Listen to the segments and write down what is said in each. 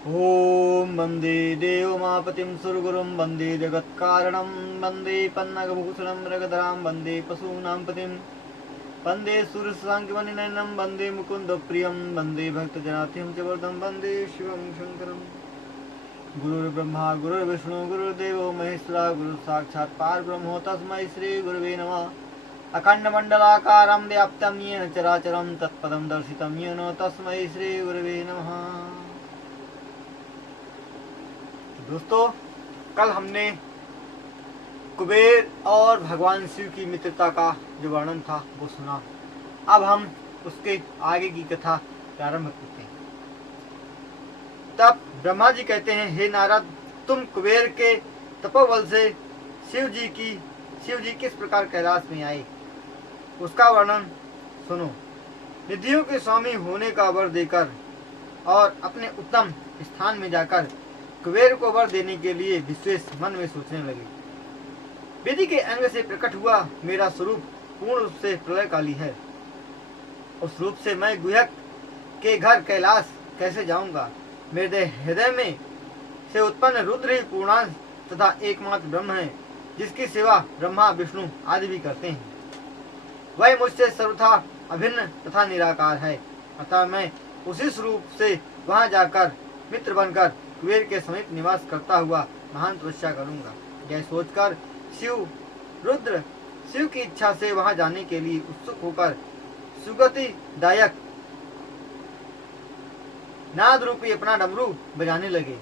ओम वंदे देवमापतिं सुरगुरुं वंदे जगत्कारणं वंदे पन्नगभूषणं मृगधरां वंदे पशूनां पतिं वंदे सूर्यशशाङ्कमणिनयनं वंदे मुकुन्दप्रियं वंदे भक्तजनाथिं च वरदं वंदे शिवं शङ्करम्। गुरुर्ब्रह्मा गुरुर्विष्णु गुरुर्देवो महेश्वरा गुरुसाक्षात् परब्रह्म तस्मै श्रीगुरुवे नमः। अखण्डमण्डलाकारं व्याप्तं येन चराचरं तत्पदं दर्शितं येन तस्मै श्रीगुरुवे नमः। दोस्तों, कल हमने कुबेर और भगवान शिव की मित्रता का जो वर्णन था वो सुना। अब हम उसके आगे की कथा प्रारंभ करते हैं। तब ब्रह्मा जी कहते हैं, हे नारद, तुम कुबेर के तपोबल से शिव जी किस प्रकार कैलाश में आए, उसका वर्णन सुनो। निधियों के स्वामी होने का वर देकर और अपने उत्तम स्थान में जाकर कुबेर को वर देने के लिए विश्वेश मन में सोचने लगे। विधि के अंग से प्रकट हुआ मेरा स्वरूप पूर्ण रूप से प्रलयकाली है। उस रूप से मैं गुहक के घर कैलाश कैसे जाऊंगा। मेरे हृदय में से उत्पन्न रुद्र ही पूर्णांश तथा एकमात्र ब्रह्म है, जिसकी सेवा ब्रह्मा विष्णु आदि भी करते हैं। वह मुझसे सर्वथा अभिन्न तथा निराकार है। अतः मैं उसी स्वरूप से वहां जाकर मित्र बनकर कुबेर के समीप निवास करता हुआ महान तपस्या करूंगा। यह सोचकर रुद्र शिव की इच्छा से वहां जाने के लिए उत्सुक होकर सुगति दायक नाद रूपी अपना डमरू बजाने लगे।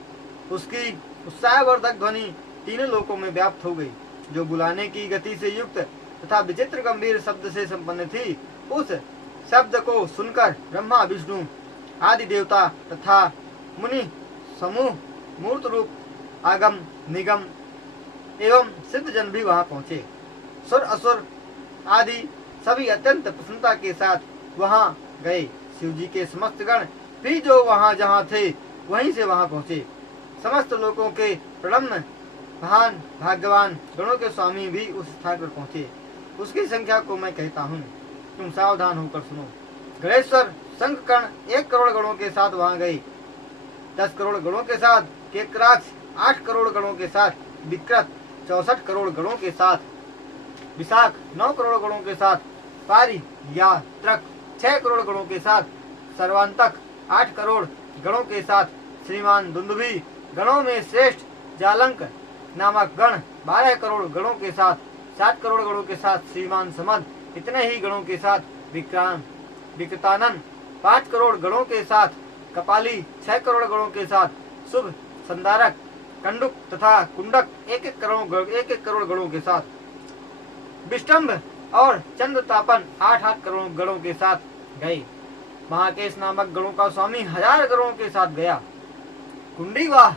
उसकी उत्साहवर्धक ध्वनि तीनों लोकों में व्याप्त हो गई, जो बुलाने की गति से युक्त तथा विचित्र गंभीर शब्द से संपन्न थी। उस शब्द को सुनकर ब्रह्मा विष्णु आदि देवता तथा मुनि समूह मूर्त रूप आगम निगम एवं सिद्ध जन भी वहां पहुंचे। सुर असुर आदि सभी अत्यंत प्रसन्नता के साथ वहां गए। शिव जी के समस्त गण भी जो वहां जहां थे वहीं से वहां पहुंचे। समस्त लोगों के प्रणम्य महान भाग्यवान गणों के स्वामी भी उस स्थान पर पहुंचे। उसकी संख्या को मैं कहता हूँ, तुम सावधान होकर सुनो। गणेश्वर शंखकर्ण 1 करोड़ गणों के साथ वहां गए। 10 करोड़ गणों के साथ केकराक्ष, 8 करोड़ गणों के साथ विक्रत, 64 करोड़ गणों के साथ विशाख, 9 करोड़ गणों के साथ पारी या त्रक, 6 करोड़ गणों के साथ सर्वांतक, 8 करोड़ गणों के साथ श्रीमान दुंदुभी, गणों में श्रेष्ठ जालंक नामक गण 12 करोड़ गणों के साथ, 7 करोड़ गणों के साथ श्रीमान समद, इतने ही गणों के साथ विकृतानंद, 5 करोड़ गणों के साथ कपाली, 6 करोड़ गणों के साथ शुभ संधारक कंडुक तथा कुंडक 1 करोड़ गणों के साथ विष्टम्भ और चंद्रतापन 8 करोड़ गणों के साथ गए। महाकेश नामक गणों का स्वामी 1000 गणों के साथ गया। कुंडीवाह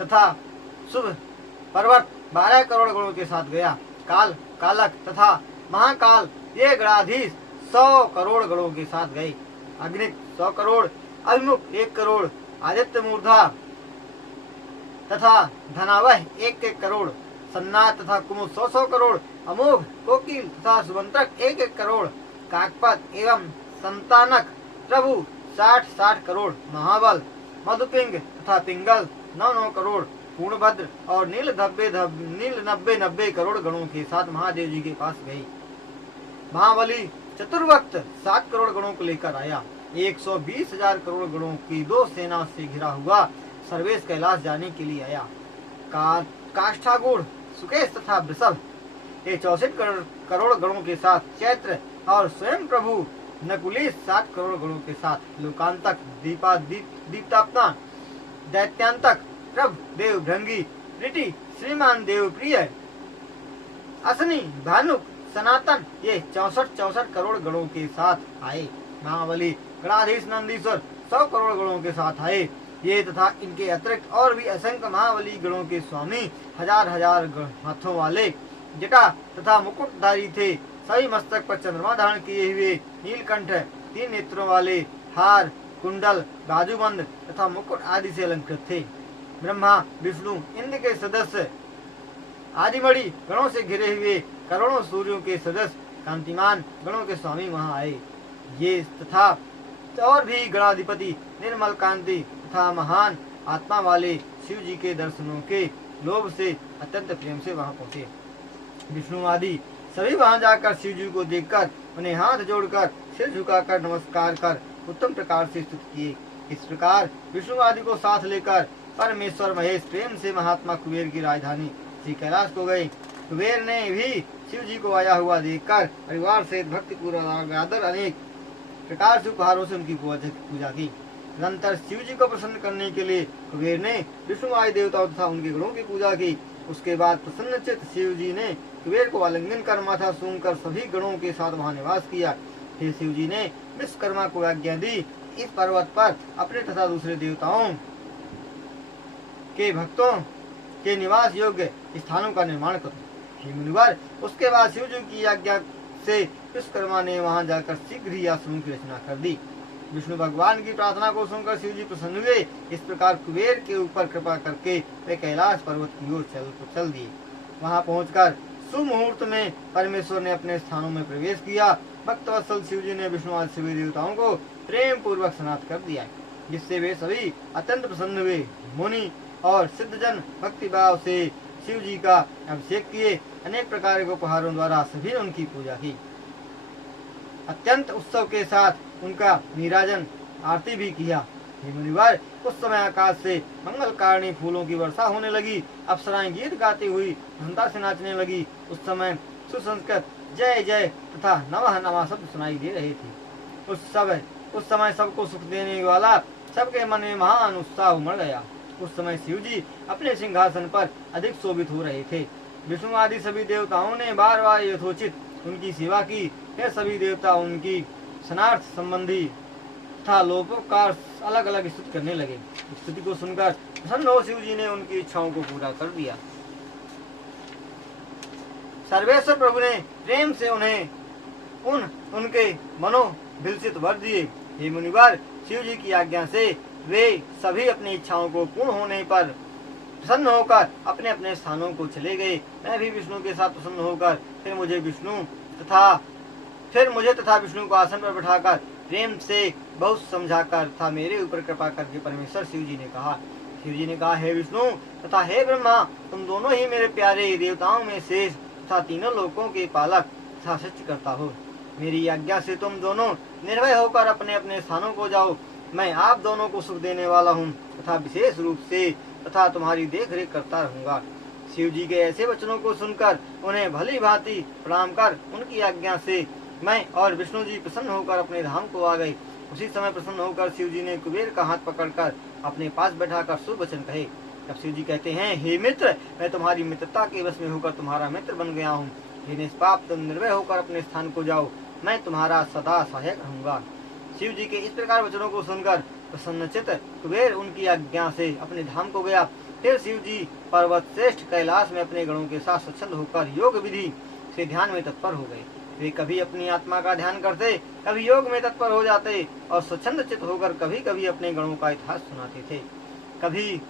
तथा शुभ पर्वत 12 करोड़ गणों के साथ गया। काल, कालक तथा महाकाल ये गणाधीश 100 करोड़ गणों के साथ गए। अग्निक 100 करोड़, अभिमुख 1 करोड़, आदित्य मूर्धा तथा धनावह 1 करोड़, सन्नाथ तथा कुमुद 100 करोड़, अमोघ, कोकिल तथा सुबंतक 1 करोड़, काकपत एवं संतानक प्रभु 60 करोड़, महाबल, मधुपिंग तथा पिंगल 9 करोड़, पूर्णभद्र और नील 90 करोड़ गणों के साथ महादेव जी के पास गए। महाबली चतुर्वक्त 7 करोड़ गणों को लेकर आया। 120,000 करोड़ गणों की 2 सेना से घिरा हुआ सर्वेश कैलाश जाने के लिए आया। काष्ठागुड़, सुकेश तथा वृषभ ये 64 करोड़ गणों के साथ, चैत्र और स्वयं प्रभु नकुलेश 7 करोड़ गणों के साथ, लोकांतक दीप्तापना दैत्यांतक प्रभ देव भृंगी ऋटि श्रीमान देव प्रिय असनी भानुक सनातन ये 64 करोड़ गणों के साथ आए। महाबली गणाधीश नंदीश्वर 100 करोड़ गणों के साथ आए। ये तथा इनके अतिरिक्त और भी असंख्य महाबली गणों के स्वामी 1000 हाथों वाले जटा तथा मुकुटधारी थे। सभी मस्तक पर चंद्रमा धारण किए हुए, नीलकंठ, 3 नेत्रों वाले, हार, कुंडल, बाजूबंद तथा मुकुट आदि से अलंकृत थे। ब्रह्मा विष्णु इंद्र के सदस्य आदिमणि गणों से घिरे हुए करोड़ों सूर्यों के सदस्य कांतिमान गणों के स्वामी वहां आए। ये तथा और भी गणाधिपति निर्मल कांति तथा महान आत्मा वाले शिव जी के दर्शनों के लोभ से अत्यंत प्रेम से वहां पहुंचे। विष्णु आदि सभी वहां जाकर शिव जी को देखकर उन्हें हाथ जोड़कर सिर झुकाकर नमस्कार कर उत्तम प्रकार से स्तुति किए। इस प्रकार विष्णु आदि को साथ लेकर परमेश्वर महेश प्रेम से महात्मा कुबेर की राजधानी श्री कैलाश को गए। कुबेर ने भी शिव जी को आया हुआ देखकर परिवार से भक्ति पूर्वक आदर अनेक प्रकार से उपहारों से उनकी पूजा की। तदनंतर शिव जी को प्रसन्न करने के लिए कुबेर ने विष्णु आदि देवताओं तथा उनके गणों की पूजा की। उसके बाद प्रसन्नचित्त शिव जी ने कुबेर को आलिंगन कर माथा सूंघकर सभी गणों के साथ वहां निवास किया। फिर शिव जी ने विश्वकर्मा को आज्ञा दी, इस पर्वत पर अपने तथा दूसरे देवताओं के भक्तों के निवास योग्य स्थानों का निर्माण करो। हे मुनिवर, उसके बाद शिव जी की आज्ञा से विश्वकर्मा ने वहां जाकर शीघ्र ही आश्रम की रचना कर दी। विष्णु भगवान की प्रार्थना को सुनकर शिव जी प्रसन्न हुए। इस प्रकार कुबेर के ऊपर कृपा करके वे कैलाश पर्वत की ओर चल दिए। वहां पहुंचकर सुमुहूर्त में परमेश्वर ने अपने स्थानों में प्रवेश किया। भक्तवत्सल शिव जी ने विष्णु आदि सभी देवताओं को प्रेम पूर्वक स्नात कर दिया, जिससे वे सभी अत्यंत प्रसन्न हुए। मुनि और सिद्धजन भक्ति भाव से शिव जी का अभिषेक किए। अनेक प्रकार के उपहारों द्वारा सभी ने उनकी पूजा की। अत्यंत उत्सव के साथ उनका नीराजन आरती भी किया। हे मुनिवर, उस समय आकाश से मंगलकारिणी फूलों की वर्षा होने लगी। अप्सराएं गीत गाती हुई प्रसन्नता से नाचने लगी। उस समय सुसंस्कृत जय जय तथा नमः नमः शब्द सुनाई दे रहे थे। उस समय सबको सुख देने वाला सबके मन में महान उत्साह उमड़ गया। उस समय शिव जी अपने सिंहासन पर अधिक शोभित हो रहे थे। विष्णु आदि सभी देवताओं ने बार बार यथोचित उनकी सेवा की। फिर सभी देवता उनकी स्नार्थ संबंधी तथा लोपोपकार अलग अलग स्तुति करने लगे। स्तुति को सुनकर प्रसन्न हो शिव जी ने उनकी इच्छाओं को पूरा कर दिया। सर्वेश्वर प्रभु ने प्रेम से उन्हें उनके मनोभिलषित वर दिए। हे मुनिवर, शिव जी की आज्ञा से वे सभी अपनी इच्छाओं को पूर्ण होने पर प्रसन्न होकर अपने अपने स्थानों को चले गए। मैं भी विष्णु के साथ प्रसन्न होकर फिर मुझे तथा विष्णु को आसन पर बैठाकर प्रेम से बहुत समझाकर तथा मेरे ऊपर कृपा करके परमेश्वर शिव जी ने कहा, हे विष्णु तथा हे ब्रह्मा, तुम दोनों ही मेरे प्यारे देवताओं में शेष तथा तीनों लोकों के पालक तथा सृष्टिकर्ता हो। मेरी आज्ञा से तुम दोनों निर्भय होकर अपने अपने स्थानों को जाओ। मैं आप दोनों को सुख देने वाला हूँ तथा विशेष रूप से तथा तुम्हारी देख रेख करता रहूंगा। शिव जी के ऐसे वचनों को सुनकर उन्हें भली भांति प्रणाम कर उनकी आज्ञा से मैं और विष्णु जी प्रसन्न होकर अपने धाम को आ गए। उसी समय प्रसन्न होकर शिव जी ने कुबेर का हाथ पकड़कर अपने पास बैठाकर शुभ वचन कहे। तब शिव जी कहते हैं, हे मित्र, मैं तुम्हारी मित्रता के वश में होकर तुम्हारा मित्र बन गया हूँ। हे निष्पाप, तुम निर्भय होकर अपने स्थान को जाओ, मैं तुम्हारा सदा सहायक रहूंगा। शिव जी के इस प्रकार वचनों को सुनकर प्रसन्नचित्त कुबेर उनकी आज्ञा से अपने धाम को गया। फिर शिव जी पर्वत श्रेष्ठ कैलाश में अपने गणों के साथ स्वच्छंद होकर योग विधि से ध्यान में तत्पर हो गए। वे कभी अपनी आत्मा का ध्यान करते, कभी योग में तत्पर हो जाते और स्वच्छंद चित्त होकर कभी कभी अपने गणों का इतिहास सुनाते थे। कभी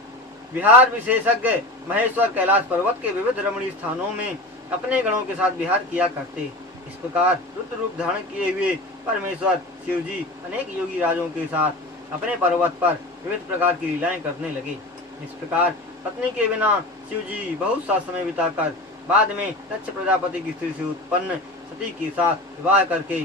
विहार विशेषज्ञ महेश्वर कैलाश पर्वत के विविध रमणीय स्थानों में अपने गणों के साथ विहार किया करते। इस प्रकार रुद्र रूप धारण किए हुए परमेश्वर शिव जी अनेक योगी राजों के साथ अपने पर्वत पर विविध प्रकार की लीलाएं करने लगे। इस प्रकार पत्नी के बिना शिव जी बहुत सा समय बिताकर बाद में दक्ष प्रजापति की स्त्री से उत्पन्न सती के साथ विवाह करके,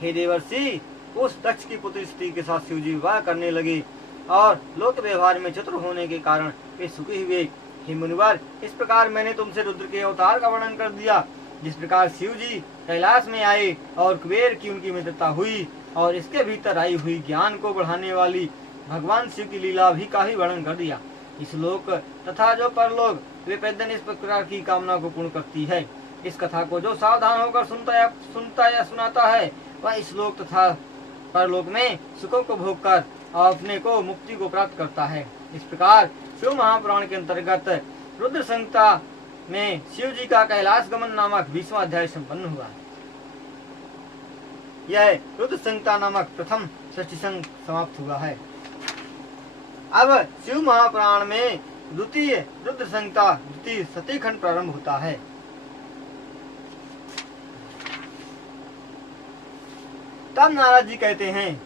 हे देवर्षि, उस दक्ष की पुत्री सती के साथ शिव जी विवाह करने लगे और लोक व्यवहार में चतुर होने के कारण वे सुखी हुए। हे मुनिवर, इस प्रकार मैंने तुमसे रुद्र के अवतार का वर्णन कर दिया। जिस प्रकार शिव जी कैलाश में आए और कुबेर की उनकी मित्रता हुई और इसके भीतर आई हुई ज्ञान को बढ़ाने वाली भगवान शिव की लीला भी का ही वर्णन कर दिया। इस लोक तथा जो परलोक वे प्रतिदिन इस प्रकार की कामना को पूर्ण करती है। इस कथा को जो सावधान होकर सुनता या सुनाता है वह इस लोक तथा परलोक में सुखों को भोग कर और अपने को मुक्ति को प्राप्त करता है। इस प्रकार शिव महापुराण के अंतर्गत रुद्र संहिता में शिव जी का कैलाश गमन नामक 20वां अध्याय संपन्न हुआ। यह रुद्र संहिता नामक प्रथम षष्ठी संघ समाप्त हुआ है। अब शिव महापुराण में द्वितीय रुद्र संहिता द्वितीय सती खंड प्रारंभ होता है। तब नारद जी कहते हैं,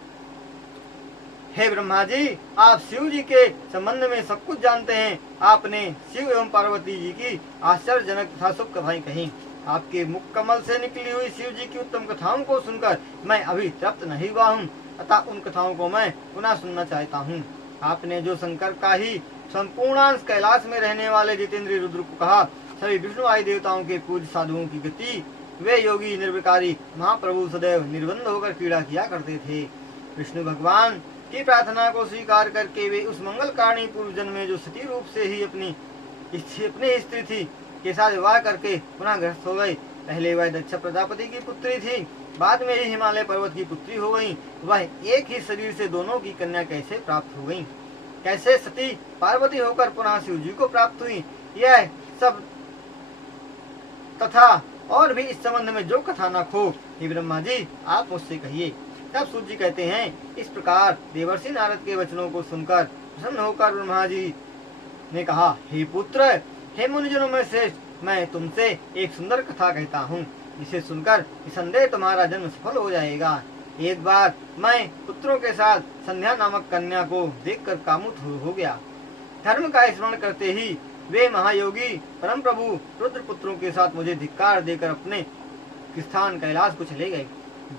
हे ब्रह्मा जी, आप शिव जी के संबंध में सब कुछ जानते हैं। आपने शिव एवं पार्वती जी की आश्चर्यजनक तथा शुभ कथाएं कही। आपके मुख कमल से निकली हुई शिव जी की उत्तम कथाओं को सुनकर मैं अभी तृप्त नहीं हुआ हूँ, अतः उन कथाओं को मैं पुनः सुनना चाहता हूँ। आपने जो शंकर का ही संपूर्णांश कैलाश में रहने वाले जितेंद्रीय रुद्र को कहा, सभी विष्णु आदि देवताओं के पूज्य साधुओं की गति, वे योगी निर्विकारी महाप्रभु सदैव निर्बंध होकर क्रीड़ा किया करते थे। विष्णु भगवान की प्रार्थना को स्वीकार करके वे उस मंगलकारिणी पूर्व जन्म में जो सती रूप से ही अपनी स्त्री थी के साथ विवाह करके पुनः ग्रस्त हो गए। पहले वह दक्ष प्रजापति की पुत्री थी, बाद में ही हिमालय पर्वत की पुत्री हो गई। वह एक ही शरीर से दोनों की कन्या कैसे प्राप्त हो गई, कैसे सती पार्वती होकर पुनः शिव जी को प्राप्त हुई, यह सब तथा और भी इस संबंध में जो कथा न हो, हे ब्रह्मा जी आप मुझसे कहिए। तब सूर्य जी कहते हैं, इस प्रकार देवर्षि नारद के वचनों को सुनकर प्रसन्न होकर ब्रह्मा जी ने कहा, हे पुत्र, हे मुनिजनों में श्रेष्ठ, मैं तुमसे एक सुंदर कथा कहता हूँ, इसे सुनकर निसंदेह तुम्हारा जन्म सफल हो जाएगा। एक बार मैं पुत्रों के साथ संध्या नामक कन्या को देखकर कामुक हो गया। धर्म का स्मरण करते ही वे महायोगी परम प्रभु रुद्र पुत्रों के साथ मुझे धिक्कार देकर अपने स्थान कैलाश को चले गए।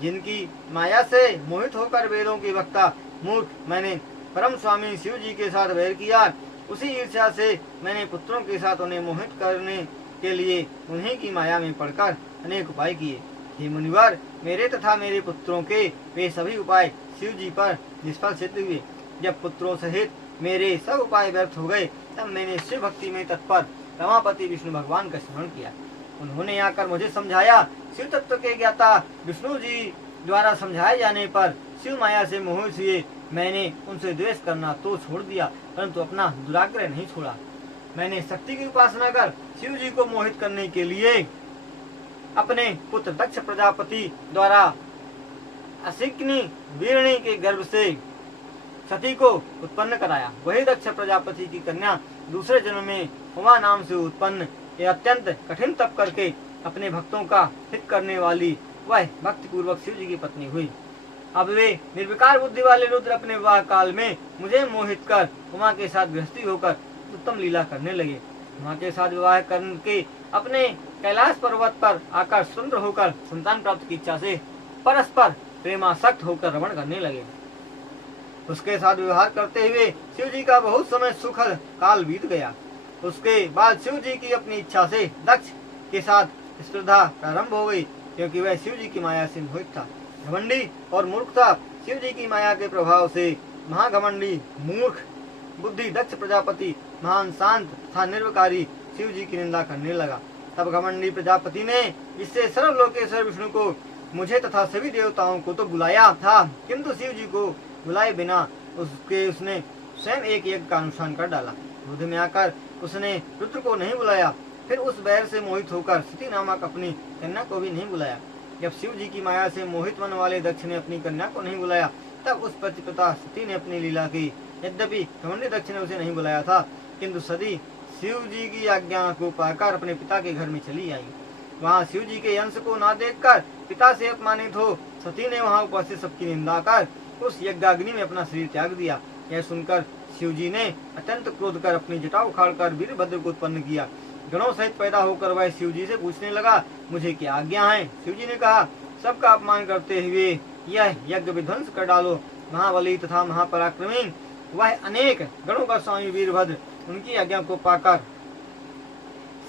जिनकी माया से मोहित होकर वेदों के वक्ता मूर्ख मैंने परम स्वामी शिव जी के साथ वैर किया, उसी ईर्ष्या से मैंने पुत्रों के साथ उन्हें मोहित करने के लिए उन्हीं की माया में पड़कर अनेक उपाय किए। हे मुनिवर, मेरे तथा मेरे पुत्रों के वे सभी उपाय शिव जी पर निष्फल सिद्ध हुए। जब पुत्रों सहित मेरे सब उपाय व्यर्थ हो गए, तब मैंने शिव भक्ति में तत्पर रमापति विष्णु भगवान का स्मरण किया। उन्होंने आकर मुझे समझाया। शिव तत्व के ज्ञाता विष्णु जी द्वारा समझाए जाने पर शिव माया से मोहित हुए मैंने उनसे द्वेष करना तो छोड़ दिया, परंतु अपना दुराग्रह नहीं छोड़ा। मैंने शक्ति की उपासना कर शिव जी को मोहित करने के लिए अपने पुत्र दक्ष प्रजापति द्वारा असिक्नी वीरणी के गर्भ से सती को उत्पन्न कराया। वही दक्ष प्रजापति की कन्या दूसरे जन्म में उमा नाम से उत्पन्न अत्यंत कठिन तप करके अपने भक्तों का हित करने वाली वह भक्ति पूर्वक शिव जी की पत्नी हुई। अब वे निर्विकार बुद्धि वाले रुद्र अपने विवाह काल में मुझे मोहित कर उमा के साथ गृहस्थी होकर उत्तम लीला करने लगे। उमा के साथ विवाह करके अपने कैलाश पर्वत पर आकर स्वतंत्र होकर संतान प्राप्त की इच्छा से परस्पर प्रेमासक्त होकर रमण करने लगे। उसके साथ व्यवहार करते हुए शिव जी का बहुत समय सुखद काल बीत गया। उसके बाद शिव जी की अपनी इच्छा से दक्ष के साथ स्पर्धा प्रारंभ हो गई, क्योंकि वह शिव जी की माया से मोहित था, घमंडी और मूर्ख था। शिव जी की माया के प्रभाव से महाघमंडी मूर्ख बुद्धि दक्ष प्रजापति महान शांत तथा निर्विकारी शिव जी की निंदा करने लगा। तब घमंडी प्रजापति ने इससे सर्वलोकेश्वर विष्णु को मुझे तथा सभी देवताओं को तो बुलाया था, किंतु शिव जी को बुलाए बिना उसने स्वयं एक यज्ञ का अनुष्ठान कर डाला। क्रोध में आकर उसने रुद्र को नहीं बुलाया, फिर उस बैर से मोहित होकर सती नामक अपनी कन्या को भी नहीं बुलाया। जब शिव जी की माया से मोहित मन वाले दक्ष ने अपनी कन्या को नहीं बुलाया, तब उस पतिव्रता सती ने अपनी लीला की। यद्यपि घमंडी दक्ष ने उसे नहीं बुलाया था, किंतु सती शिव जी की आज्ञा को पाकर अपने पिता के घर में चली आई। वहाँ शिव जी के अंश को न देखकर पिता से अपमानित हो सती ने वहाँ उपस्थित सबकी निंदा कर उस यज्ञाग्नि में अपना शरीर त्याग दिया। यह सुनकर शिव जी ने अत्यंत क्रोध कर अपनी जटा उखाड़कर वीरभद्र को उत्पन्न किया। गणों सहित पैदा होकर वह शिव जी से पूछने लगा, मुझे क्या आज्ञा है? शिव जी ने कहा, सबका अपमान करते हुए यह यज्ञ विध्वंस कर डालो। महाबली तथा महापराक्रमी वह अनेक गणों का स्वामी वीरभद्र उनकी आज्ञा को पाकर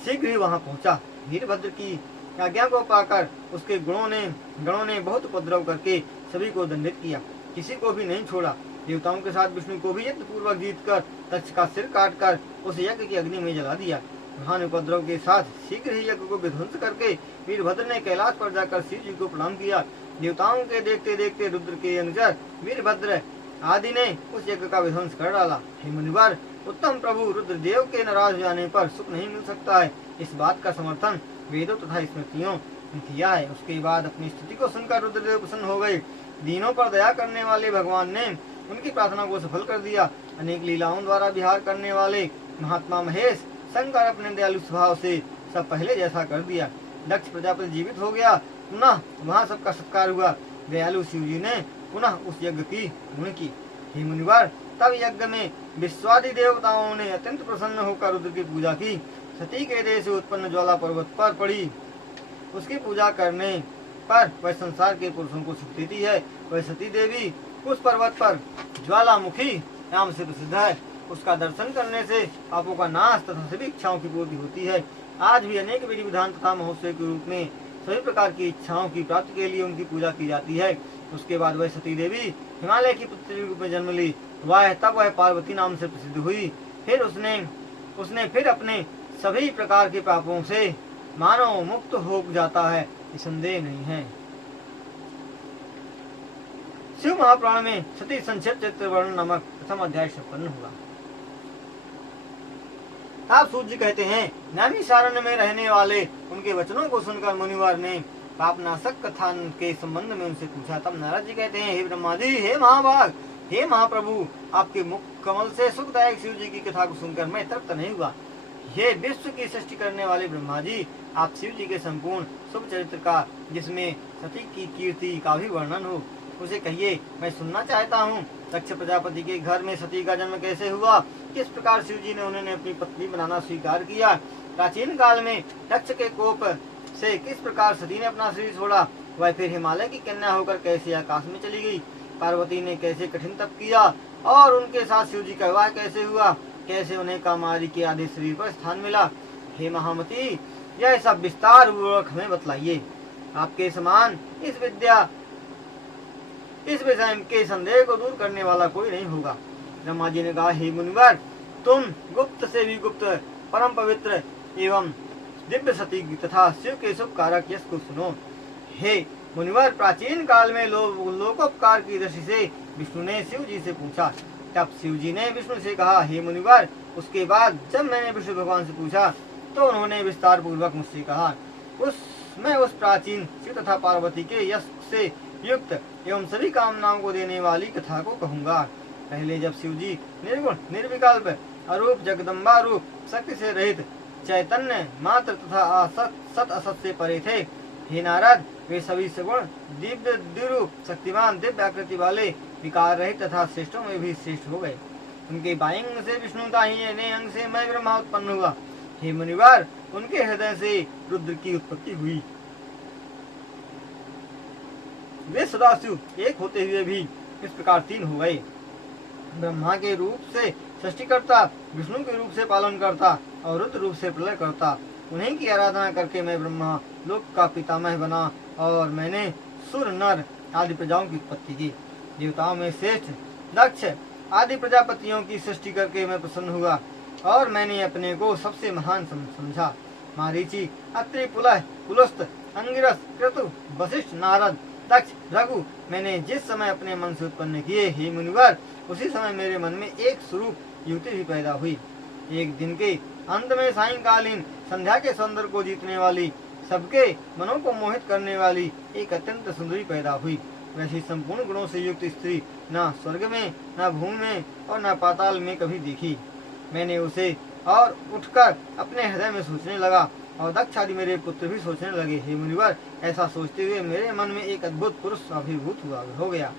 शीघ्र ही वहां पहुंचा। वीरभद्र की आज्ञा को पाकर उसके गणों ने बहुत उपद्रव करके सभी को दंडित किया, किसी को भी नहीं छोड़ा। देवताओं के साथ विष्णु को भी यज्ञ पूर्वक जीत कर दक्ष का सिर काट कर उस यज्ञ की अग्नि में जला दिया। महान उपद्रव के साथ शीघ्र ही यज्ञ को विध्वंस करके वीरभद्र ने कैलाश पर जाकर शिव जी को प्रणाम किया। देवताओं के देखते देखते रुद्र के अनुचर वीरभद्र आदि ने उस यज्ञ का विध्वंस कर डाला। हे मुनिवर, उत्तम प्रभु रुद्रदेव के नाराज जाने पर सुख नहीं मिल सकता है, इस बात का समर्थन वेदों तथा स्मृतियों ने किया है। उसके बाद अपनी स्थिति को सुनकर रुद्रदेव प्रसन्न हो गए। दीनों पर दया करने वाले भगवान ने उनकी प्रार्थना को सफल कर दिया। अनेक लीलाओं द्वारा विहार करने वाले महात्मा महेश शंकर अपने दयालु स्वभाव से सब पहले जैसा कर दिया। दक्ष प्रजापति जीवित हो गया, पुनः वहाँ सबका सत्कार हुआ। दयालु शिव जी ने पुनः उस यज्ञ की गुण की। हे मुनिवर, तब यज्ञ में विश्वादि देवताओं ने अत्यंत प्रसन्न होकर रुद्र की पूजा की। सती के देह से उत्पन्न ज्वाला पर्वत पर पड़ी। उसकी पूजा करने पर वह संसार के पुरुषों को सुख देती है। वह सती देवी उस पर्वत पर ज्वालामुखी नाम से प्रसिद्ध है। उसका दर्शन करने से पापों का नाश तथा सभी इच्छाओं की पूर्ति होती है। आज भी अनेक विधि विधान तथा महोत्सव के रूप में सभी प्रकार की इच्छाओं की प्राप्ति के लिए उनकी पूजा की जाती है। उसके बाद वह सती देवी हिमालय की पुत्री रूप में जन्म ली। तब वह पार्वती नाम से प्रसिद्ध हुई। फिर उसने फिर अपने सभी प्रकार के पापों से मानव मुक्त हो जाता है, संदेह नहीं है। शिव महापुराण में सती संक्षेप चरित्र वर्णन नामक प्रथम अध्याय संपन्न हुआ। आप सूत जी कहते हैं, नैमिषारण्य में रहने वाले उनके वचनों को सुनकर मुनिवर ने पापनाशक कथा के संबंध में उनसे पूछा। तब नारद जी कहते हैं, हे ब्रह्मा जी, हे महाभाग, हे महाप्रभु, आपके मुख कमल से सुखदायक शिव जी की कथा को सुनकर मैं तृप्त नहीं हुआ। हे विश्व की सृष्टि करने वाले ब्रह्मा जी, आप शिव जी के संपूर्ण शुभ चरित्र का, जिसमें सती की कीर्ति का भी वर्णन हो, उसे कहिए, मैं सुनना चाहता हूँ। दक्ष प्रजापति के घर में सती का जन्म कैसे हुआ? किस प्रकार शिव जी ने उन्हें अपनी पत्नी बनाना स्वीकार किया? प्राचीन काल में दक्ष के कोप से किस प्रकार सती ने अपना शरीर छोड़ा? वह फिर हिमालय की कन्या होकर कैसे आकाश में चली गई? पार्वती ने कैसे कठिन तप किया और उनके साथ शिव जी का विवाह कैसे हुआ? कैसे उन्हें कामारी के आधे शरीर पर स्थान मिला? हे महामती, यह सब विस्तार पूर्वक हमें बतलाइए। आपके समान इस विषय के संदेह को दूर करने वाला कोई नहीं होगा। ब्रह्मा जी ने कहा, हे मुनिवर, तुम गुप्त से भी गुप्त परम पवित्र एवं दिव्य सती तथा शिव के शुभ कारक यश को सुनो। हे मुनिवर, प्राचीन काल में लोकोपकार की दृष्टि से विष्णु ने शिव जी से पूछा। तब शिव जी ने विष्णु से कहा, हे मुनिवर, उसके बाद जब मैंने विष्णु भगवान से पूछा तो उन्होंने विस्तार पूर्वक मुझसे कहा। मैं उस प्राचीन शिव तथा पार्वती के यश से युक्त एवं सभी कामनाओं को देने वाली कथा को कहूँगा। पहले जब शिव जी निर्गुण निर्विकल्प अरूप जगदम्बा रूप शक्ति से रहित चैतन्य मात्र तथा सत असत से परे थे, हे नारद, वे सभी सगुण दिव्य द्विरूप शक्तिमान दिव्य आकृति वाले विकार रहित तथा श्रेष्ठों में भी श्रेष्ठ हो गए। उनके बाएं अंग से विष्णु दाहिने अंग से मैं ब्रह्मा उत्पन्न हुआ। हे मुनिवर, उनके हृदय से रुद्र की उत्पत्ति हुई। वे सदाशिव एक होते हुए भी इस प्रकार तीन हो गए। ब्रह्मा के रूप से सृष्टिकर्ता, विष्णु के रूप से पालन करता और रुद्र रूप से प्रलय करता। उन्हीं की आराधना करके मैं ब्रह्मा लोक का पितामह बना और मैंने सुर नर आदि प्रजाओं की उत्पत्ति की। देवताओं में श्रेष्ठ दक्ष आदि प्रजापतियों की सृष्टि करके मैं प्रसन्न हुआ और मैंने अपने को सबसे महान समझा। मारीचि, अत्रि, पुलह, पुलस्त, अंगिरस, क्रतु, वशिष्ठ, नारद, दक्ष, रघु मैंने जिस समय अपने मन से उत्पन्न किए, हे मुनिवर, उसी समय मेरे मन में एक स्वरूप युवती भी पैदा हुई। एक दिन के अंत में सायंकालीन संध्या के सौंदर्य को जीतने वाली, सबके मनों को मोहित करने वाली एक अत्यंत सुंदरी पैदा हुई। वैसी संपूर्ण गुणों से युक्त स्त्री न स्वर्ग में, न भूमि में और न पाताल में कभी देखी। मैंने उसे और उठकर अपने हृदय में सोचने लगा और दक्ष आदि मेरे पुत्र भी सोचने लगे। हे मुनिवर, ऐसा सोचते हुए मेरे मन में एक अद्भुत पुरुष अभिभूत हो गया,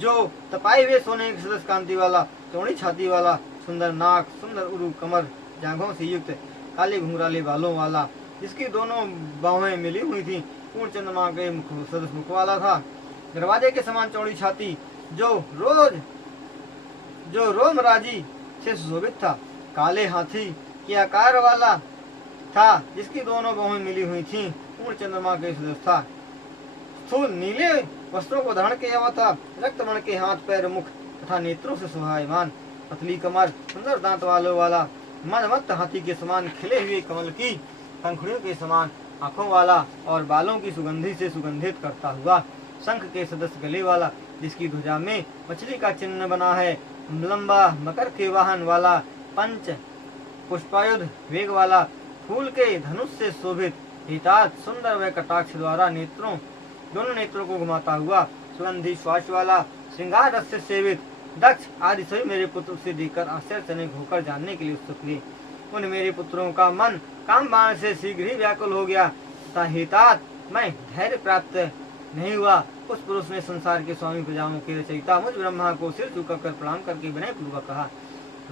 जो तपाए हुए सोने की सदस्य कांति वाला, चौड़ी छाती वाला, सुंदर नाक, सुंदर उरु कमर, जांघों से युक्त, काले घुंघराले बालों वाला, जिसकी दोनों बाहें मिली हुई थी, पूर्ण चंद्रमा के सदस्य मुख वाला था, दरवाजे के समान चौड़ी छाती, जो रोमराजी से सुशोभित था, काले हाथी के आकार वाला था, जिसकी दोनों बाहें मिली हुई थीं, पूर्ण चंद्रमा के सदस्य था, स्थूल नीले वस्त्रों को धारण किया हुआ था, रक्तवर्ण के हाथ पैर मुख तथा नेत्रों से शोभायमान, पतली कमर, सुंदर दांत वालों वाला, मदमस्त हाथी के समान खिले हुए कमल की पंखुड़ियों के समान आंखों वाला और बालों की सुगंधि से सुगंधित करता हुआ, शंख के सदस्य गले वाला, जिसकी ध्वजा में मछली का चिन्ह बना है, लंबा मकर के वाहन वाला, पंच पुष्पायुध वेग वाला, फूल के धनुष से शोभित, हितार्थ सुंदर व कटाक्ष द्वारा दोनों नेत्रों को घुमाता हुआ, सुगंधी श्वास वाला, श्रृंगार रस से सेवित, दक्ष आदि सभी मेरे पुत्र से देखकर आश्चर्यजनक होकर जानने के लिए उत्सुक हुए। उन मेरे पुत्रों का मन काम बाण से शीघ्र ही व्याकुल हो गया तथा हितार्थ मैं धैर्य प्राप्त नहीं हुआ उस पुरुष ने संसार के स्वामी प्रजाओं के रचयिता मुझ ब्रह्मा को सिर झुकाकर प्रणाम करके विनय पूर्वक कहा।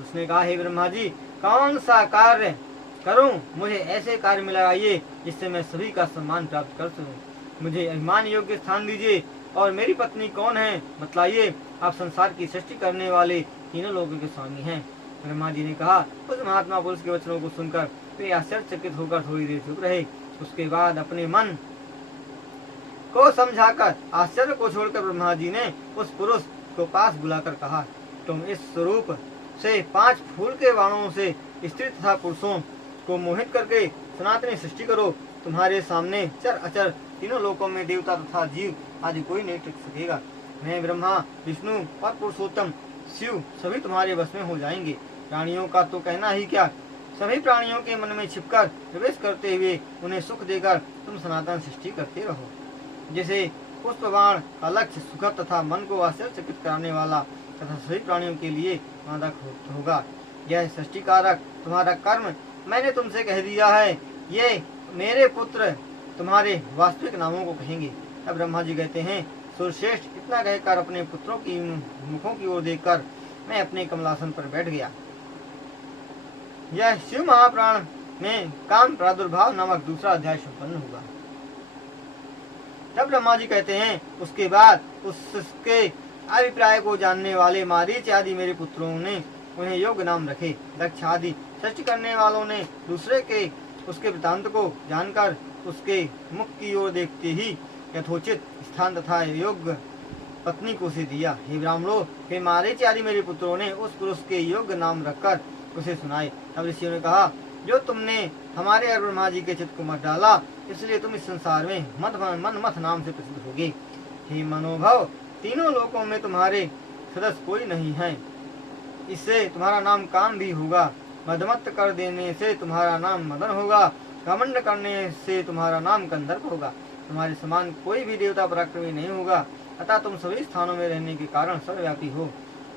उसने कहा, हे ब्रह्मा जी, कौन सा कार्य करूं? मुझे ऐसे कार्य में लगाइए जिससे मैं सभी का सम्मान प्राप्त कर सकूं। मुझे अभिमान योग्य स्थान दीजिए। और मेरी पत्नी कौन है बतलाइए। आप संसार की सृष्टि करने वाले तीनों लोगों के स्वामी हैं। ब्रह्मा जी ने कहा। उस महात्मा पुरुष के वचनों को सुनकर वे आश्चर्यचकित होकर थोड़ी देर चुप रहे। उसके बाद अपने मन को समझाकर आश्चर्य को छोड़कर ब्रह्मा जी ने उस पुरुष को पास बुलाकर कहा, तुम इस स्वरूप से 5 फूल के बाणों से स्त्री तथा पुरुषों को मोहित करके सनातनी सृष्टि करो। तुम्हारे सामने चर अचर तीनों लोकों में देवता तथा जीव आदि कोई नहीं टिक सकेगा। मैं ब्रह्मा, विष्णु और पुरुषोत्तम शिव सभी तुम्हारे बस में हो जाएंगे। प्राणियों का तो कहना ही क्या, सभी प्राणियों के मन में छिपकर प्रवेश करते हुए उन्हें सुख देकर तुम सनातन सृष्टि करते रहो। जैसे पुष्प बाण का लक्ष्य सुखद तथा मन को आश्चर्यचकित कराने वाला तथा सभी प्राणियों के लिए मादक होगा। यह सृष्टि कारक तुम्हारा कर्म मैंने तुमसे कह दिया है। ये मेरे पुत्र तुम्हारे वास्तविक नामों को कहेंगे। तब ब्रह्मा जी कहते हैं, सुरश्रेष्ठ, इतना कहकर अपने पुत्रों की मुखों की ओर देखकर मैं अपने कमलासन पर बैठ गया। यह शिव महापुराण में काम प्रादुर्भाव नामक दूसरा अध्याय संपन्न हुआ। तब ब्रह्मा जी कहते हैं, उसके बाद उसके अभिप्राय को जानने वाले मारीच आदि मेरे पुत्रों ने उन्हें योग्य नाम रखे। दक्ष आदि सृष्टि करने वालों ने दूसरे के उसके वृतांत को जानकर उसके मुख की ओर देखते ही यथोचित स्थान तथा योग्य पत्नी को उसे दिया। हे ब्राह्मणों, हे मारीच आदि मेरे पुत्रों ने उस पुरुष के योग्य नाम रखकर उसे सुनाए। तब ऋषियों ने कहा, जो तुमने हमारे और ब्रह्मा जी के चित्त को मत डाला, इसलिए तुम इस संसार में मनमथ नाम से प्रसिद्ध होगे। हे मनोभव, तीनों लोकों में तुम्हारे सदस्य कोई नहीं है। इससे तुम्हारा नाम काम भी होगा। मदमत्त कर देने से तुम्हारा नाम मदन होगा। घमंड करने से तुम्हारा नाम गंधर्व होगा। तुम्हारे समान कोई भी देवता पराक्रमी नहीं होगा। अतः तुम सभी स्थानों में रहने के कारण सर्वव्यापी हो।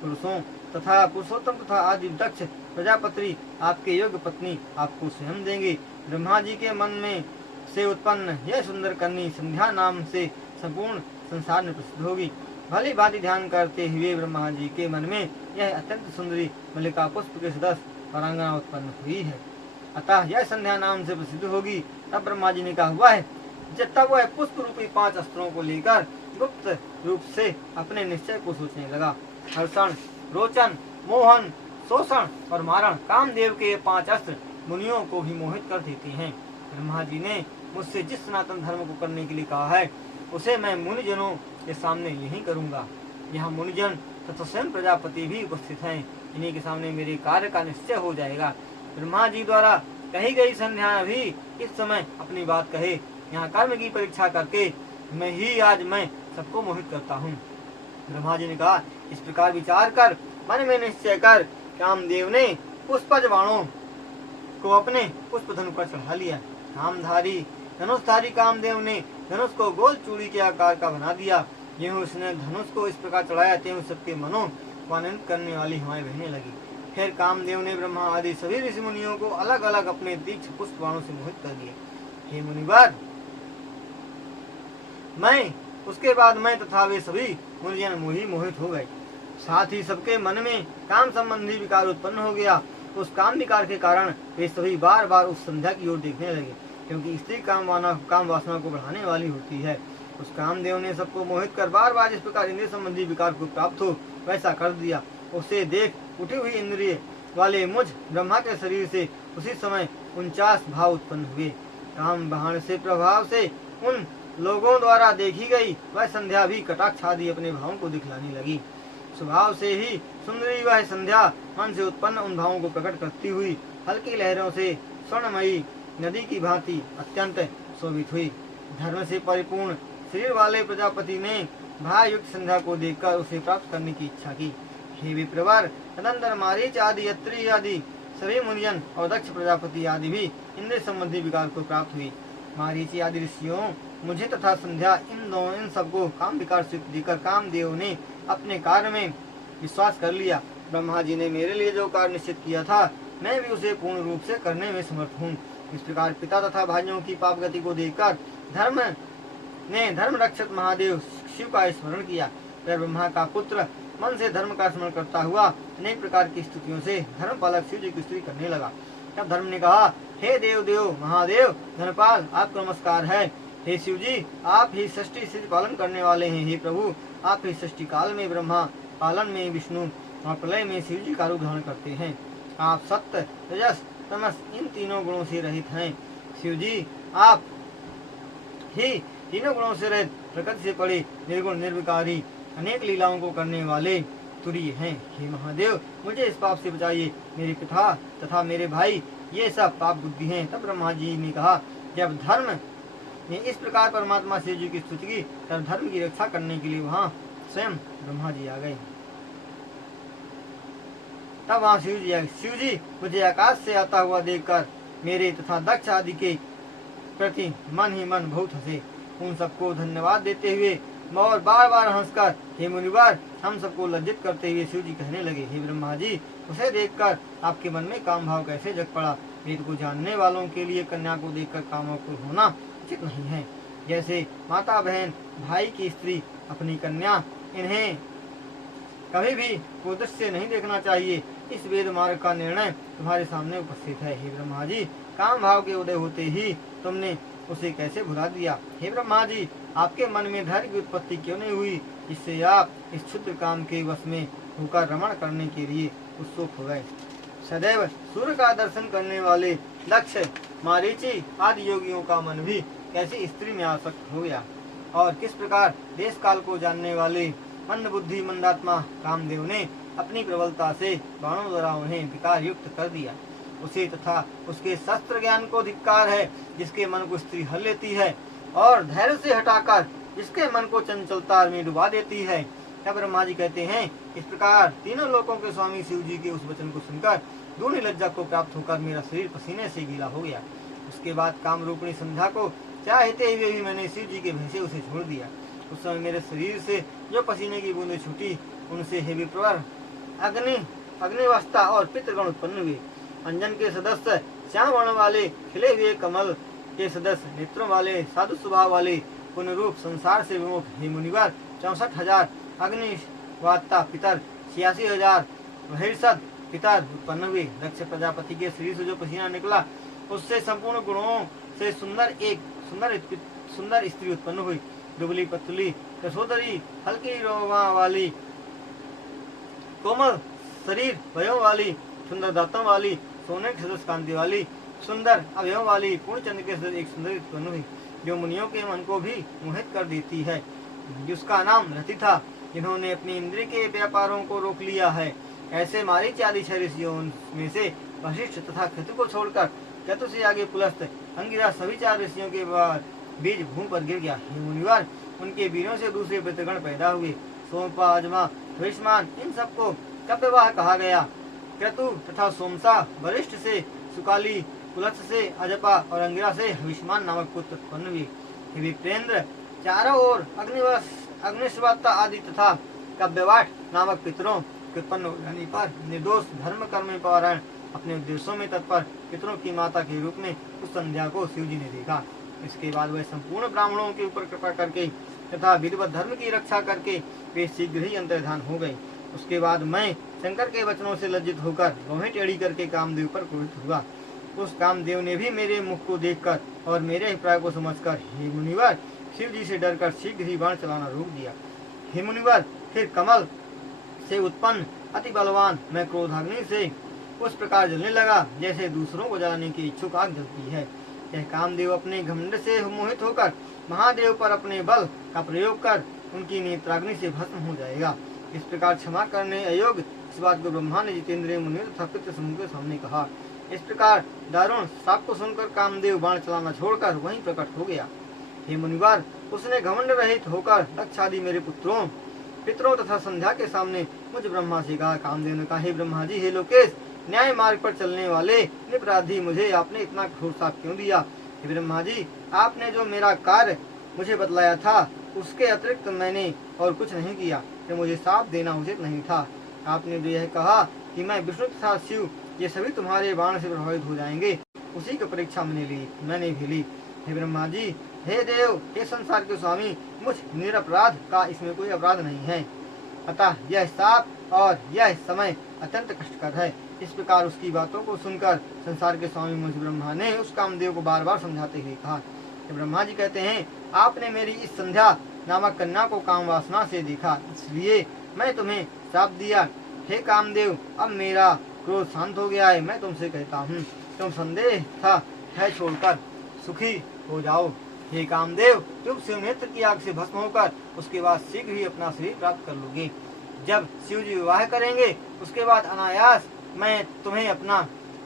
पुरुषों तथा पुरुषोत्तम तथा आदि दक्ष प्रजापति आपके योग्य पत्नी आपको स्वयं देंगे। ब्रह्मा जी के मन में से उत्पन्न यह सुंदर कन्या संध्या नाम से संपूर्ण संसार में प्रसिद्ध होगी। भली भांति ध्यान करते हुए ब्रह्मा जी के मन में यह अत्यंत सुंदरी मल्लिका पुष्प के सदस्य परांगना उत्पन्न हुई है। अतः यह संध्या नाम से प्रसिद्ध होगी। तब ब्रह्मा जी ने कहा, हुआ है। तब वह पुष्प रूपी 5 अस्त्रों को लेकर गुप्त रूप से अपने निश्चय को सोचने लगा। हर्षण, रोचन, मोहन, शोषण और मारण कामदेव के 5 अस्त्र मुनियों को भी मोहित कर देते हैं। ब्रह्मा जी ने मुझसे जिस सनातन धर्म को करने के लिए कहा है, उसे मैं मुनिजनों के सामने यही करूंगा। यहाँ मुनिजन तथा स्वयं प्रजापति भी उपस्थित हैं। इन्हीं के सामने मेरे कार्य का निश्चय हो जाएगा। ब्रह्मा जी द्वारा कही गई संध्या भी इस समय अपनी बात कहे। यहाँ कर्म की परीक्षा करके मैं सबको मोहित करता हूँ। ब्रह्मा जी ने कहा, इस प्रकार विचार कर मन में निश्चय कर कामदेव ने पुष्पज बाणों को अपने पुष्प धनु पर चढ़ा लिया। नामधारी धनुषधारी कामदेव ने धनुष को गोल चूड़ी के आकार का बना दिया। यह उसने धनुष को इस प्रकार चढ़ाया, त्यों सबके मनों को आनंदित करने वाली हवाएं बहने लगी। फिर कामदेव ने ब्रह्मा आदि सभी ऋषि मुनियों को अलग अलग अपने तीक्ष्ण पुष्प बाणों से मोहित कर दिए। हे मुनिवर, उसके बाद मैं तथा वे सभी मुनिजन मोहित हो गए। साथ ही सबके मन में काम संबंधी विकार उत्पन्न हो गया। उस काम विकार के कारण वे सभी बार बार उस संध्या की ओर देखने लगे, क्योंकि स्त्री काम वासना को बढ़ाने वाली होती है। उस कामदेव ने सबको मोहित कर बार बार इस प्रकार इंद्रिय संबंधी विकार को प्राप्त हो वैसा कर दिया। उसे देख उठी हुई इंद्रिय वाले मुझ ब्रह्मा के शरीर से उसी समय 49 भाव उत्पन्न हुए। काम बाण से प्रभाव से उन लोगों द्वारा देखी गई वह संध्या भी कटाक्ष आदि अपने भावों को दिखलाने लगी। स्वभाव से ही सुंदरी वह संध्या मन से उत्पन्न उन भावों को प्रकट करती हुई हल्की लहरों से स्वर्णमयी नदी की भांति अत्यंत शोभित हुई। धर्म से परिपूर्ण शरीर वाले प्रजापति ने भाव युक्त संध्या को देखकर उसे प्राप्त करने की इच्छा की। हे विप्रवर, तदंतर मारीच आदि अत्रि आदि सभी मुनिजन और दक्ष प्रजापति आदि भी इंद्रिय संबंधी विकार को प्राप्त हुई। मारीची आदि ऋषियों, मुझे तथा संध्या इन सबको काम विकार से देकर कामदेव ने अपने कार्य में विश्वास कर लिया। ब्रह्मा जी ने मेरे लिए जो कार्य निश्चित किया था, मैं भी उसे पूर्ण रूप से करने में समर्थ हूँ। इस प्रकार पिता तथा भाइयों की पाप गति को देखकर धर्म रक्षक महादेव शिव का स्मरण किया। फिर ब्रह्मा का पुत्र मन से धर्म का स्मरण करता हुआ अनेक प्रकार की स्तुतियों से धर्म पालक शिव जी की स्तुति करने लगा। तब धर्म ने कहा, हे देव देव महादेव धनपाल, आपको नमस्कार है। हे शिव जी, आप ही सृष्टि स्थिति पालन करने वाले हैं। हे प्रभु, आप ही सृष्टि काल में ब्रह्मा, पालन में विष्णु और प्रलय में शिव जी का रूप धारण करते हैं। आप सत्य, रजस, तमस इन तीनों गुणों से रहित हैं। शिव जी, आप ही तीनों गुणों से रहित, प्रकृति से पड़े, निर्गुण निर्विकारी, अनेक लीलाओं को करने वाले तुरीय हैं। हे महादेव, मुझे इस पाप से बचाइए। मेरे पिता तथा मेरे भाई ये सब पाप बुद्धि हैं। तब ब्रह्मा जी ने कहा, जब धर्म ने इस प्रकार परमात्मा शिव जी की स्तुति की, तब धर्म की रक्षा करने के लिए वहाँ स्वयं ब्रह्मा जी आ गए। तब वहाँ शिव जी आए। शिव जी मुझे आकाश से आता हुआ देखकर मेरे तथा दक्ष आदि के प्रति मन ही मन बहुत हंसे। उन सबको धन्यवाद देते हुए और बार बार हंसकर, हे मुनिवर, हम सबको लज्जित करते हुए शिव जी कहने लगे, हे ब्रह्मा जी, उसे देखकर आपके मन में काम भाव कैसे जग पड़ा। वेद को जानने वालों के लिए कन्या को देखकर कामों होना उचित नहीं है। जैसे माता बहन भाई की स्त्री अपनी कन्या, इन्हें कभी भी क्रोध से नहीं देखना चाहिए। इस वेद मार्ग का निर्णय तुम्हारे सामने उपस्थित है। हे ब्रह्मा जी, काम भाव के उदय होते ही तुमने उसे कैसे भुला दिया। हे ब्रह्मा जी, आपके मन में धैर्य की उत्पत्ति क्यों नहीं हुई, जिससे आप इस क्षुद्र काम के वश में होकर रमण करने के लिए उत्सुक हो गए। सदैव सूर्य का दर्शन करने वाले दक्ष, मारीची आदि योगियों का मन भी कैसी स्त्री में आसक्त हो गया, और किस प्रकार देश काल को जानने वाले मंद बुद्धि मंदात्मा कामदेव ने अपनी प्रबलता से बाणों द्वारा उन्हें विकार युक्त कर दिया। उसे तथा उसके शस्त्र ज्ञान को धिक्कार है, जिसके मन को स्त्री हर लेती है और धैर्य से हटाकर जिसके मन को चंचलता में डुबा देती है। तब ब्रह्मा जी कहते हैं, इस प्रकार तीनों लोकों के स्वामी शिव जी के उस वचन को सुनकर दूनी लज्जा को प्राप्त होकर मेरा शरीर पसीने से गीला हो गया। उसके बाद काम रूपणी संध्या को चाहते हुए भी मैंने शिव जी के भय से उसे छोड़ दिया। उस समय मेरे शरीर से जो पसीने की बूंदें छूटी, उनसे हे विप्रवर, अग्निवस्था और पितृगण उत्पन्न हुए। अंजन के सदस्य श्याम वर्ण वाले खिले हुए कमल के सदस्य नेत्रों वाले साधु स्वभाव वाले पुनरूप संसार से विमुख हे मुनिवर 64,000 अग्निवात्ता पितर 86,000 बहिर्सद पितर उत्पन्न हुए। दक्ष प्रजापति के शरीर से जो पसीना निकला, उससे संपूर्ण गुणों से सुंदर स्त्री उत्पन्न हुई। दुबली पतली कसोदरी, हल्की रोमा वाली, कोमल शरीर भयों वाली, सुंदर दांतों वाली, सोने के सदस्य कांति वाली, सुंदर अवयवों वाली पूर्णचंद्र के सदस्य एक सुंदर उत्पन्न हुई, जो मुनियों के मन को भी मोहित कर देती है, जिसका नाम रति था, जिन्होंने अपनी इंद्रिय के व्यापारों को रोक लिया है। ऐसे मारीच आदि 6 ऋषियों में से वशिष्ठ तथा क्रतु को छोड़कर क्रतु से आगे पुलस्त, अंगिरा सभी 4 ऋषियों के बाद बीज भूमि पर गिर गया। हे मुनिवर, उनके वीरों से दूसरे पितृगण पैदा हुए। सोमपा, अजमा, भविष्यमान, इन सबको कव्यवाह कहा गया। क्रतु तथा सोमसा वरिष्ठ से सुकाली, कुलत्स से अजपा और अंगिरा से हविष्मान नामक पुत्र उत्पन्न हुए। हे विप्रेंद्र, चारों ओर अग्निश्वाता आदि तथा कव्यवाट नामक पितरों के उत्पन्न हो जाने पर निर्दोष धर्म कर्म में पारायण अपने उद्देश्यों में तत्पर पितरों की माता के रूप में उस संध्या को शिव जी ने देखा। इसके बाद वह संपूर्ण ब्राह्मणों के ऊपर कृपा करके तथा विधिवत धर्म की रक्षा करके वे शीघ्र ही अंतर्धान हो गए। उसके बाद मैं शंकर के वचनों से लज्जित होकर वहीं टेढ़ी करके कामदेव पर क्रोधित हुआ। उस कामदेव ने भी मेरे मुख को देखकर और मेरे अभिप्राय को समझकर हे मुनिवर, शिव जी से डरकर शीघ्र ही बाण चलाना रोक दिया। हे मुनिवर, फिर कमल से उत्पन्न अति बलवान मैं क्रोधाग्नि से उस प्रकार जलने लगा जैसे दूसरों को जलाने की इच्छुक आग जलती है। यह कामदेव अपने घमंड से मोहित होकर महादेव पर अपने बल का प्रयोग कर उनकी नेत्राग्नि से भस्म हो जाएगा। इस प्रकार क्षमा करने अयोग्य इस बात को ब्रह्मा ने जितेंद्रिय मुनि तथा पितृ समूह के सामने कहा। इस प्रकार दारुण साप को सुनकर कामदेव बाण चलाना छोड़कर वहीं प्रकट हो गया। हे मुनिवर, उसने घमंड रहित होकर दक्ष आदि मेरे पुत्रों पितरों तथा संध्या के सामने मुझ ब्रह्मा से कहा। कामदेव ने कहा, हे ब्रह्मा जी, हे लोकेश, न्याय मार्ग पर चलने वाले निपराधी, मुझे आपने इतना कठोर शाप क्यों दिया। हे ब्रह्मा जी, आपने जो मेरा कार्य मुझे बतलाया था उसके अतिरिक्त मैंने और कुछ नहीं किया, तो मुझे शाप देना उचित नहीं था। आपने जो यह कहा कि मैं विष्णु तथा शिव ये सभी तुम्हारे बाण से प्रभावित हो जाएंगे, उसी की परीक्षा मैंने भी ली। हे ब्रह्मा जी, हे देव, हे संसार के स्वामी, मुझ निरपराध का इसमें कोई अपराध नहीं है, अतः यह शाप और यह समय अत्यंत कष्टकर है। इस प्रकार उसकी बातों को सुनकर संसार के स्वामी मुझ ब्रह्मा ने उस कामदेव को बार बार समझाते हुए कहा। ब्रह्मा जी कहते हैं, आपने मेरी इस संध्या नामक कन्या को काम वासना से देखा, इसलिए मैं तुम्हें श्राप दिया। हे कामदेव, अब मेरा क्रोध शांत हो गया है। मैं तुमसे कहता हूँ, तुम संदेह था है छोड़कर सुखी हो जाओ। हे कामदेव, तुम शिवनेत्र की आग से भस्म होकर उसके बाद शीघ्र ही अपना शरीर प्राप्त कर लोगे। जब शिव जी विवाह करेंगे उसके बाद अनायास मैं तुम्हें अपना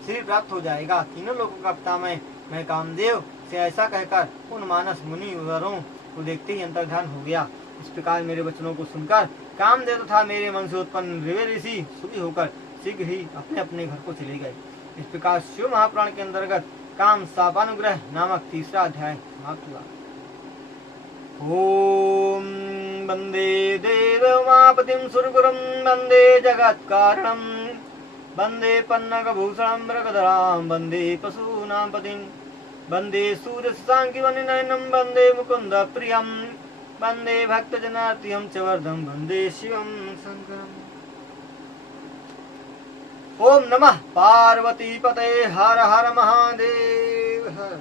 शरीर प्राप्त हो जाएगा। तीनों लोगों का पिता मैं कामदेव से ऐसा कहकर उन मानस मुनि वरों को देखते ही अंतर्ध्यान हो गया। इस प्रकार मेरे वचनों को सुनकर कामदेव तथा मेरे मन से उत्पन्न ऋवे ऋषि सुखी होकर शीघ्र ही अपने अपने घर को चले गए। इस प्रकार शिव महापुराण के अंतर्गत काम शापानुग्रह नामक तीसरा अध्याय समाप्त हुआ। ओम वंदे देव उमापतिं सुरगुरुं वंदे जगत्कारणं वंदे पन्नगभूषणं मृगधरां वंदे पशूनां पतिं वंदे सूर्यशशाङ्किवनिनयनं वंदे मुकुन्द प्रियं वंदे भक्तजनार्तिहं च वरदं वंदे शिवं शङ्करम्। ओम नमः पार्वती पते हर हर महादेव हर।